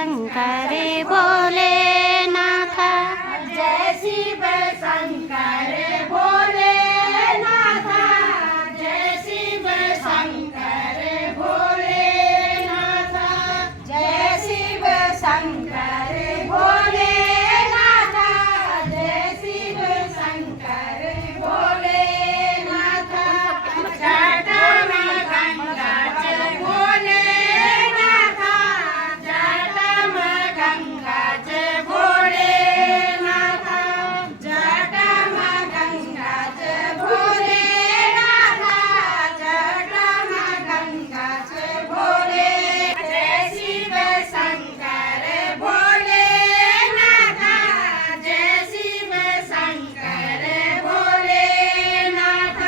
शंकर भोलेनाथ। जय शिव शंकर भोलेनाथ। जय शिव शंकर भोलेनाथ। जय शिव शंकर भोलेनाथ। जय शिव शंकर भोलेनाथ। जटम गंगाच भोलेनाथ। जटम गंगाच भोलेनाथ। जटम गंगाच भोलेनाथ। जटम गंगाच भोले। जय शिव शंकर भोलेनाथ। जय शिव शंकर भोलेनाथ।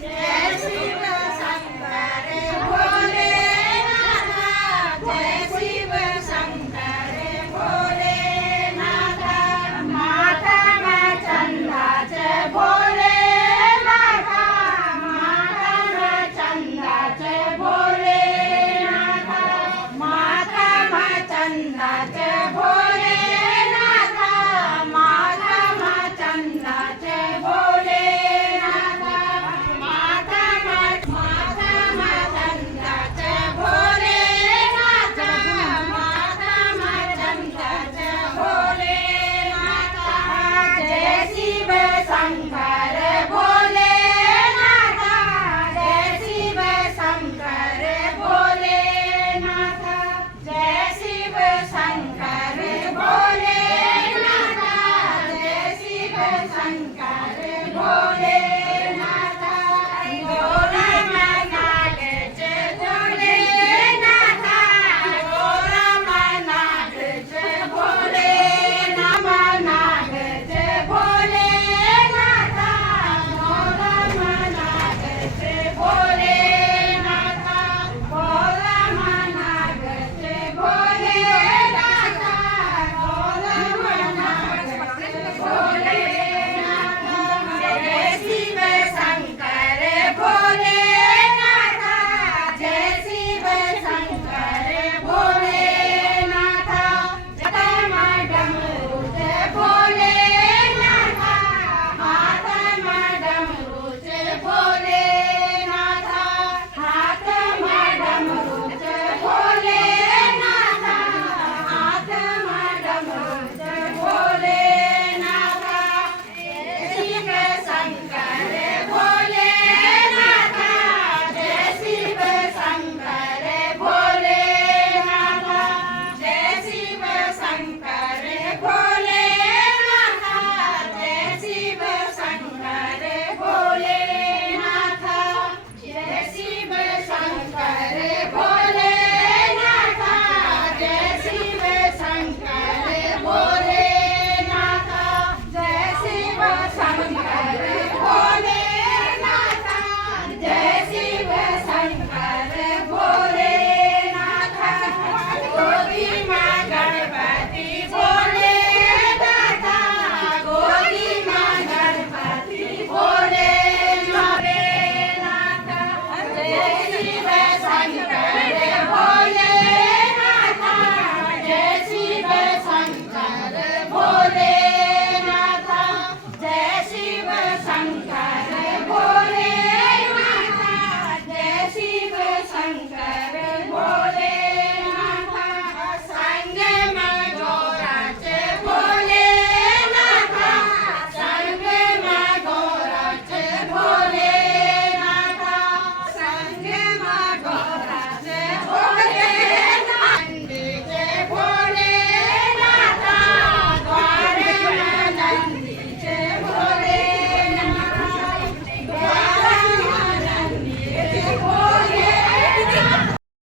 जय शिव शंकर भोलेनाथ। जय शिव शंकर भोलेनाथ। मातम चंदाच भोलेनाथ। मातम चंदाच भोलेनाथ। मातम चंदा